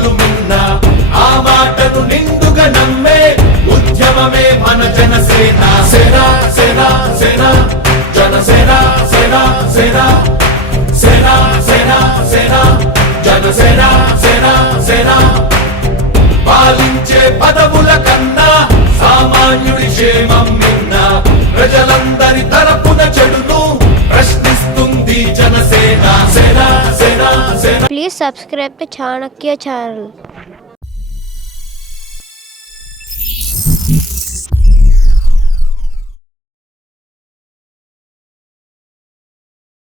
పదవులు మిన్న ఆ మాటను నిండుగా నమ్మే ఉద్యమమే మన జనసేన సేన సేన సేన జనసేన సేన సేన సేన సేన సేన జనసేన సేన సేన పాలించే పదవుల కన్నా సామాన్యుడి క్షేమం మిన్న ప్రజలందరి తరపున చెడును ప్రశ్నిస్తుంది జనసేన సేన సేన సేన. Please subscribe to Chanakya channel.